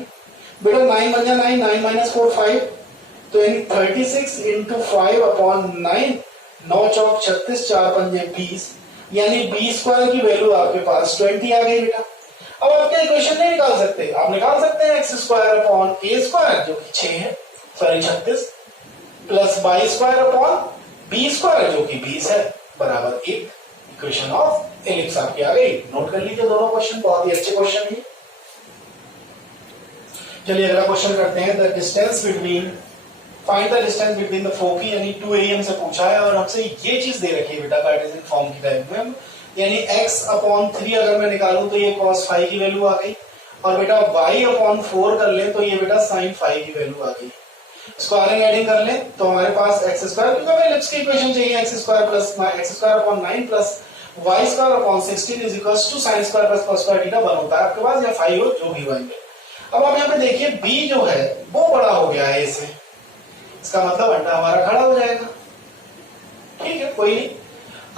बेटा 9 बन जा 9, 9 माइनस 4 5, तो यानी 36 इंटू 5 अपॉन 9, 9 चौक 36, 4 पंजे 20, यानी बी स्क्वायर की वैल्यू आपके पास 20 आ गई बेटा। अब आप क्या इक्वेशन नहीं निकाल सकते, आप निकाल सकते हैं x square upon a square जो कि 6 है, sorry 36, plus y square upon b square जो कि 20 है, बराबर 1। इक्वेशन ऑफ एलिप्स आपकी आ गई। नोट कर लीजिए दोनों क्वेश्चन, बहुत ही अच्छे क्वेश्चन है। चलिए अगला क्वेश्चन करते हैं। The distance between, find the distance between the foci, यानी 2a हमसे पूछा है और हमसे ये चीज दे रखी है बेटा कार्टेशियन फॉर्म की टाइप में, यानी x अपॉन 3 अगर मैं निकालूं तो ये cos फाइव की वैल्यू आ गई, और बेटा y अपॉन 4 कर लें तो ये बेटा sin फाइव की वैल्यू आ गई। स्क्वायरिंग एडिंग कर लें तो हमारे पास एक्स स्क्वायर, क्योंकि हमें एलिप्स की इक्वेशन चाहिए, x square plus x square upon 9 plus y square upon 16 is equals to sin square plus cos square theta 1 होता है आपके पास, या 5 हो जो भी बन जाए। अब आप यहाँ पे देखिए b जो है वो बड़ा हो गया है इससे, इसका मतलब अंडा हमारा खड़ा हो जाएगा। ठीक है, कोई नहीं।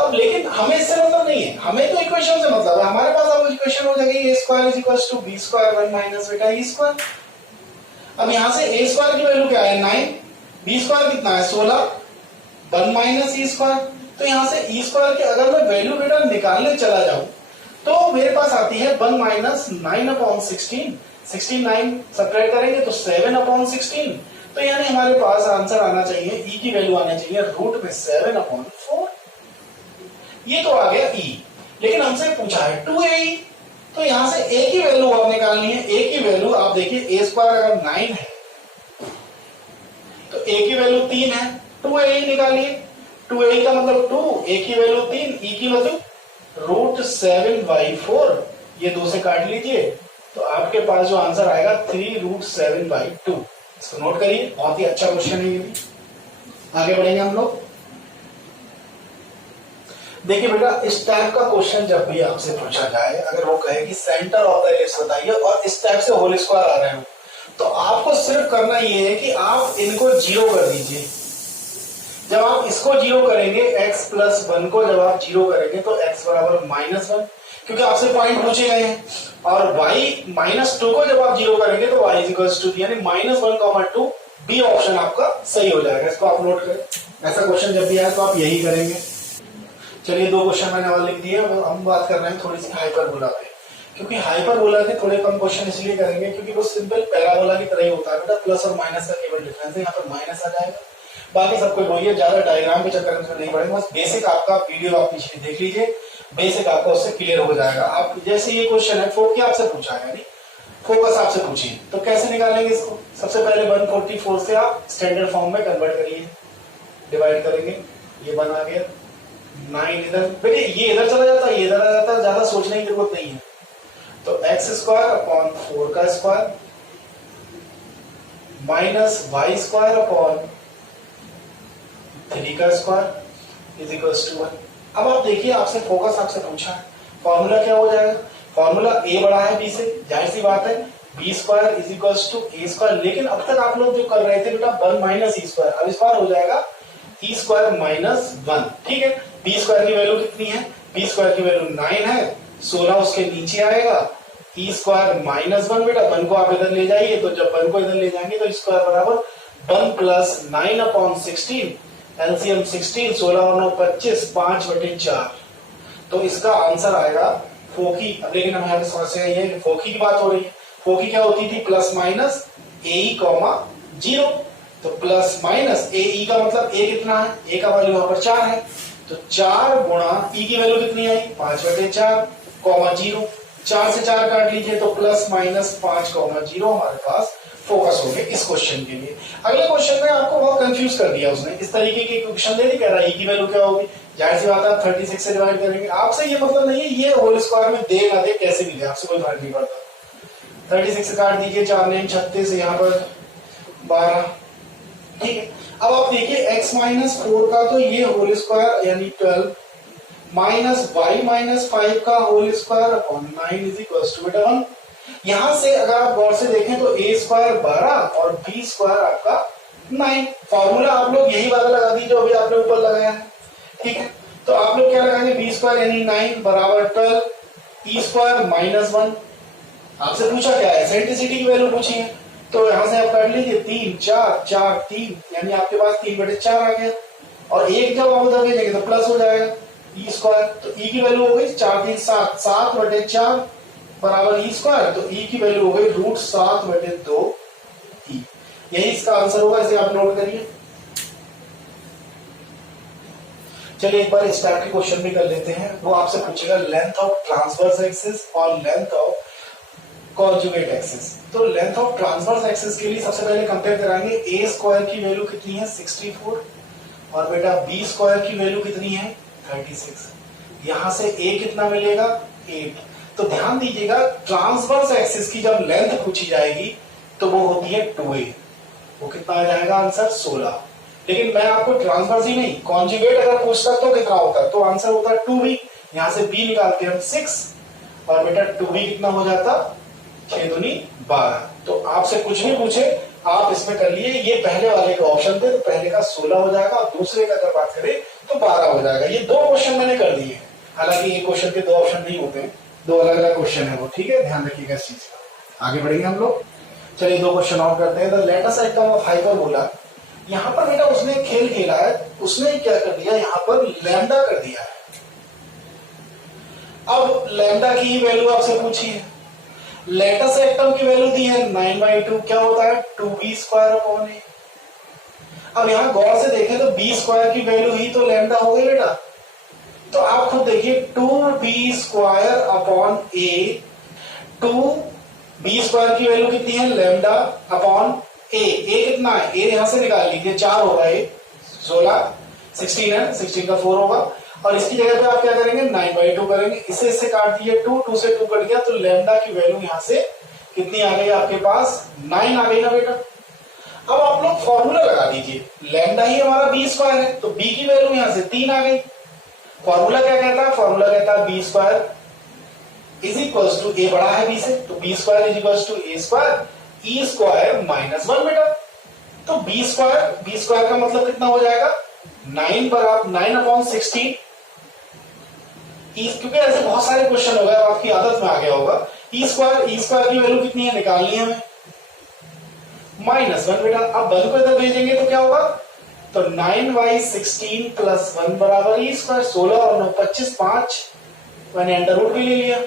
अब लेकिन हमें इससे मतलब नहीं है, हमें तो इक्वेशन से मतलब है। हमारे पास अब इक्वेशन हो जाएगी a square is equals to b square 1 minus बेटा e स्क्वायर। अब यहां से a स्क्वायर की वैल्यू क्या है 9, b स्क्वायर कितना है 16, 1 माइनस e स्क्वायर, तो यहां से e स्क्वायर की अगर मैं वैल्यू बेटा निकालने चला जाऊं तो मेरे पास आती है 1 माइनस 9 अपॉन 16, 9 सब्ट्रैक्ट करेंगे तो 7 अपॉन 16, तो यानी हमारे पास आंसर आना चाहिए, e की वैल्यू आना चाहिए रूट में 7 अपॉन 4। ये तो आ गया e, लेकिन हमसे पूछा है 2a, तो यहां से a की वैल्यू आप निकालनी है। a की वैल्यू आप देखिए a स्क्वायर अगर 9 है तो a की वैल्यू 3 है, 2a निकालिए, 2a का मतलब 2, a की वैल्यू 3, e की वैल्यू रूट 7/4, ये 2 से काट लीजिए तो आपके पास जो आंसर आएगा 3 रूट 7/2। इसको नोट करिए, बहुत ही अच्छा क्वेश्चन है ये भी। आगे बढ़ेंगे हम लोग। देखिए बेटा इस टाइप का क्वेश्चन जब भी आपसे पूछा जाए, अगर वो कहे कि सेंटर ऑफ द एलिप्स बताइए और इस टाइप से होल स्क्वायर आ रहे हो, तो आपको सिर्फ करना ये है कि आप इनको जीरो कर दीजिए। जब आप इसको जीरो करेंगे x प्लस 1 को जब आप जीरो करेंगे तो x बराबर -1, क्योंकि आपसे पॉइंट पूछे गए हैं, और y -2 को जब आप जीरो करेंगे तो y इक्वल्स टू, यानी -1, 2, बी ऑप्शन आपका सही हो जाएगा। इसको आप नोट करें, ऐसा क्वेश्चन जब भी आए तो आप यही करेंगे। चलिए 2 क्वेश्चन मैंने और लिख दिए। हम बात कर रहे हैं थोड़ी सी हाइपरबोला पे, क्योंकि हाइपरबोला के थोड़े कम क्वेश्चन इसलिए करेंगे क्योंकि वो सिंपल पैराबोला की तरह ही होता है बेटा, प्लस और माइनस का केवल डिफरेंस है, यहाँ पर माइनस आ जाएगा। बाकी सब कुछ वही है, ज्यादा डायग्राम के चक्कर में नहीं पड़ेगा, बस बेसिक आपका वीडियो आप पीछे देख लीजिए, बेसिक आपको उससे क्लियर हो जाएगा। आप जैसे ये क्वेश्चन है फोक आपसे पूछा है, यानी फोकस आपसे पूछिए तो कैसे निकालेंगे इसको। सबसे पहले 144 से आप स्टैंडर्ड फॉर्म में कन्वर्ट करिए, डिवाइड करेंगे, ये 1 आ गया, 9 इधर, बेटे ये इधर चला जाता है, ये इधर आ जाता है, ज्यादा सोचने की जरूरत नहीं है। तो एक्स स्क्वायर अपॉन 4 का square minus y square upon 3 का स्क्वायर इज इक्वल्स टू 1। अब आप देखिए आपसे फोकस आपसे पूछा है, फॉर्मूला क्या हो जाएगा, फॉर्मूला a बड़ा है b से, जाहिर सी बात है b square is equals to a square. लेकिन अब तक आप लोग जो कर रहे थे बेटा 1 माइनस ई स्क्वायर, अब इस बार हो जाएगा ई स्क्वायर -1। ठीक है, बी स्क्वायर की वैल्यू कितनी है, बी स्क्वायर की वैल्यू 9 है, 16 उसके नीचे आएगा, ई स्क्वायर -1 बेटा 1 को आप इधर ले जाइए, तो जब 1 को इधर ले जाएंगे तो स्क्वायर बराबर 1 प्लस 9 अपॉन 16, एलसीएम 16, 16 और 9 25, 5/4, तो इसका आंसर आएगा फोकी। अब लेकिन हम यहाँ पे समस्या ये है कि फोकी की बात हो रही है। फोकी क्या होती थी? प्लस माइनस ए कॉमा 0। तो प्लस माइनस ए का मतलब ए कितना है? ए का वैल्यू यहाँ पर 4 है, तो 4 गुणा ई की वैल्यू कितनी आई? 5/4 कॉमा 0। 4 से 4 काट लीजिए तो प्लस माइनस 5 कॉमा 0 हमारे पास फोकस हो गए इस क्वेश्चन के लिए। अगले क्वेश्चन में आपको बहुत कंफ्यूज कर दिया उसने, इस तरीके की क्वेश्चन दे दी, कह रहा है ई की वैल्यू क्या होगी। जाहिर सी बात है 36 से डिवाइड करेंगे। आपसे ये मतलब नहीं है ये होल स्क्वायर में दे ना दे कैसे भी दे, आपसे कोई फर्क नहीं पड़ता। 36 से काट दीजिए, 4 9 36, यहाँ पर 12, ठीक है। अब आप देखिए x माइनस 4 का तो ये होल स्क्वायर यानी 12 माइनस y माइनस 5 का whole square upon 9 is equal to 1। यहां से अगर आप गौर से देखें तो a स्क्वायर 12 और b स्क्वायर आपका 9। फॉर्मूला आप लोग यही वाला लगा दीजिए जो अभी आपने ऊपर लगाया है, ठीक है। तो आप लोग क्या लगाएंगे? b स्क्वायर यानी 9 बराबर 12, e स्क्वायर माइनस 1। आपसे पूछा क्या है? एसेंट्रिसिटी की वैल्यू पूछी है, तो यहां से आप काट लीजिए 3 4 4 3, यानी आपके पास 3/4 आ गया। और एक जब आप उधर भेजेंगे तो प्लस हो जाएगा ई स्क्वायर। तो ई की वैल्यू हो गई 4 3 7, 7/4 बराबर ई स्क्वायर। तो ई की वैल्यू हो गई √7/2 ई। यही इसका आंसर होगा, इसे आप नोट करिए। चलिए एक बार इस टाइप के क्वेश्चन भी कर लेते हैं। वो आपसे पूछेगा लेंथ ऑफ ट्रांसवर्स एक्सिस और लेंथ ऑफ कॉन्जुगेट एक्सिस। तो लेंथ ऑफ ट्रांसवर्स एक्सिस के लिए सबसे पहले कंपेयर कराएंगे। ए स्क्वायर की वैल्यू कितनी है? 64, और बेटा बी स्क्वायर की वैल्यू कितनी है? 36। यहां से ए कितना मिलेगा? 8। तो ध्यान दीजिएगा ट्रांसवर्स एक्सिस की जब लेंथ पूछी जाएगी तो वो होती है 2a। वो कितना आ जाएगा आंसर? 16। लेकिन मैं आपको ट्रांसवर्स ही नहीं कॉन्जुगेट अगर पूछता तो कितना होता? तो आंसर होता है 2b। यहां से b निकालते हैं हम 6, और बेटा 2b कितना हो जाता? 6 दूनी 12। तो आपसे कुछ भी पूछे आप इसमें कर लिए। ये पहले वाले का ऑप्शन थे, तो पहले का 16 हो जाएगा, और दूसरे का अगर बात करें तो 12 हो जाएगा। ये 2 क्वेश्चन मैंने कर दिए। हालांकि ये क्वेश्चन के 2 ऑप्शन नहीं होते हैं, 2 अलग अलग क्वेश्चन है वो, ठीक है। ध्यान रखिएगा इस चीज का। आगे बढ़ेंगे हम लोग। चलिए 2 क्वेश्चन और करते हैं। The latest item of hyperbola. यहाँ पर बेटा उसने खेल खेला है, उसने क्या कर दिया? यहाँ पर लैम्डा कर दिया है। अब लैम्डा की वैल्यू आपसे पूछी है, लेटेस्ट एटम की वैल्यू दी है 9/2, क्या होता है? 2b स्क्वायर अपॉन ए। अब यहां गौर से देखें तो b स्क्वायर की वैल्यू ही तो लैम्डा हो गई बेटा। तो आप खुद देखिए 2b स्क्वायर अपॉन ए। 2b स्क्वायर की वैल्यू कितनी है? लैम्डा अपॉन ए। ए कितना है? ए यहां से निकाल लीजिए, 4 होगा, ए 16, 16 है, 16 का 4 होगा। और इसकी जगह पे आप क्या करेंगे? 9/2 करेंगे। इसे इससे काट दिए, 2 से 2 कट गया, तो लैम्डा की वैल्यू यहां से कितनी आ गई आपके पास? 9 आ गई ना बेटा। अब आप लोग फॉर्मूला लगा दीजिए, लैम्डा ही हमारा बी स्क्वायर है, तो बी की वैल्यू यहां से 3 आ गई। फॉर्मूला क्या कहता है? फॉर्मूला कहता है b square is equal to a बड़ा है बी से, तो b square is equal to a square e square minus 1 बेटा। तो बी स्क्वायर का मतलब कितना हो जाएगा? 9 बराबर 9/16। क्योंकि ऐसे बहुत सारे क्वेश्चन हो गए, आपकी आदत में आ गया होगा। ई स्क्वायर की वैल्यू कितनी है? निकालनी है हमें, -1 बेटा। अब 1 को इधर भेजेंगे तो क्या होगा? तो 9/16 + 1 बराबर ई स्क्वायर। 16 और 9 25, 5 मैंने अंडर रूट भी ले लिया।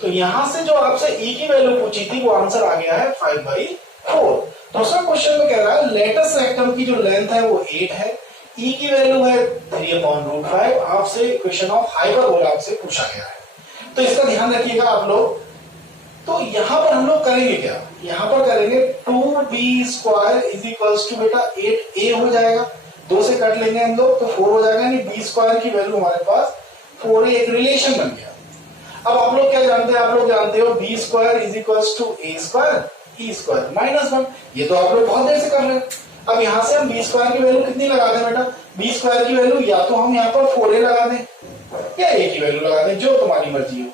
तो यहां से जो आपसे ई की वैल्यू पूछी थी वो आंसर आ गया है 5/4। दूसरा क्वेश्चन में कह रहा है लेटेस्ट एटम की जो लेंथ है वो 8 है, ई की वैल्यू है 3/5। आपसे क्वेश्चन ऑफ हाइपरबोला आपसे पूछा गया है, तो इसका ध्यान रखिएगा आप लोग। तो यहां पर हम लोग करेंगे क्या? यहां पर करेंगे 2b square is equals to बेटा 8a हो जाएगा, 2 से कट लेंगे हम लोग तो 4 हो जाएगा, यानी b स्क्वायर की वैल्यू हमारे पास 4a, एक रिलेशन बन गया। अब आप लोग क्या जानते हैं? आप लोग जानते हो b square is equals to a square e square -1। ये तो आप लोग बहुत देर से कर रहे हैं। अब यहां से हम बी स्क्वायर की वैल्यू कितनी लगा दें बेटा? बी स्क्वायर की वैल्यू या तो हम यहाँ पर 4a लगा दें या a की वैल्यू लगा दें, जो तुम्हारी मर्जी हो।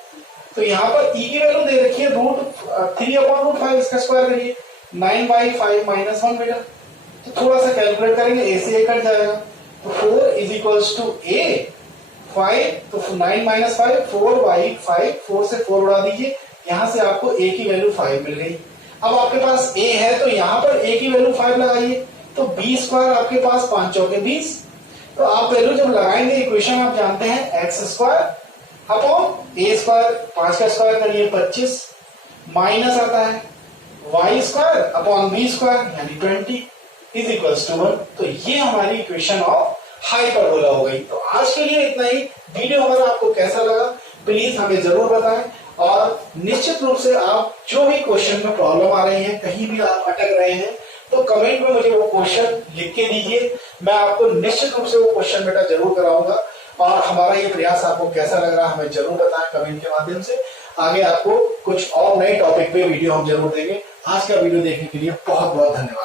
तो यहाँ पर e की वैल्यू दे रखी है √3/5, इसका स्क्वायर करिए 9/5 -1 बेटा। तो थोड़ा सा कैलकुलेट करेंगे, a से a कट जाएगा, तो 4 इज इक्वल्स टू a 5, तो 9 - 5 4/5, 4 से 4 उड़ा दीजिए, यहां से आपको a की वैल्यू 5 मिल गई। अब आपके पास a है तो यहां पर a की वैल्यू 5 लगाइए, तो b स्क्वायर आपके पास 5 × 4 = 20। तो आप वैल्यू जब लगाएंगे इक्वेशन आप जानते हैं x square upon a square, 5 का स्क्वायर करिए 25, माइनस आता है y square upon b square यानी 20 इज इक्वल्स टू 1। तो ये हमारी इक्वेशन ऑफ हाइपरबोला हो गई। तो आज के लिए इतना ही। वीडियो हमारा आपको कैसा लगा प्लीज हमें जरूर बताएं, और निश्चित रूप से आप जो भी क्वेश्चन में प्रॉब्लम आ रही है, कहीं भी आप अटक रहे हैं, तो कमेंट में मुझे वो क्वेश्चन लिख के दीजिए। मैं आपको निश्चित रूप से वो क्वेश्चन बेटा जरूर कराऊंगा। और हमारा ये प्रयास आपको कैसा लग रहा है हमें जरूर बताएं कमेंट के माध्यम से। आगे आपको कुछ और नए टॉपिक पे वीडियो हम जरूर देंगे। आज का वीडियो देखने के लिए बहुत बहुत धन्यवाद।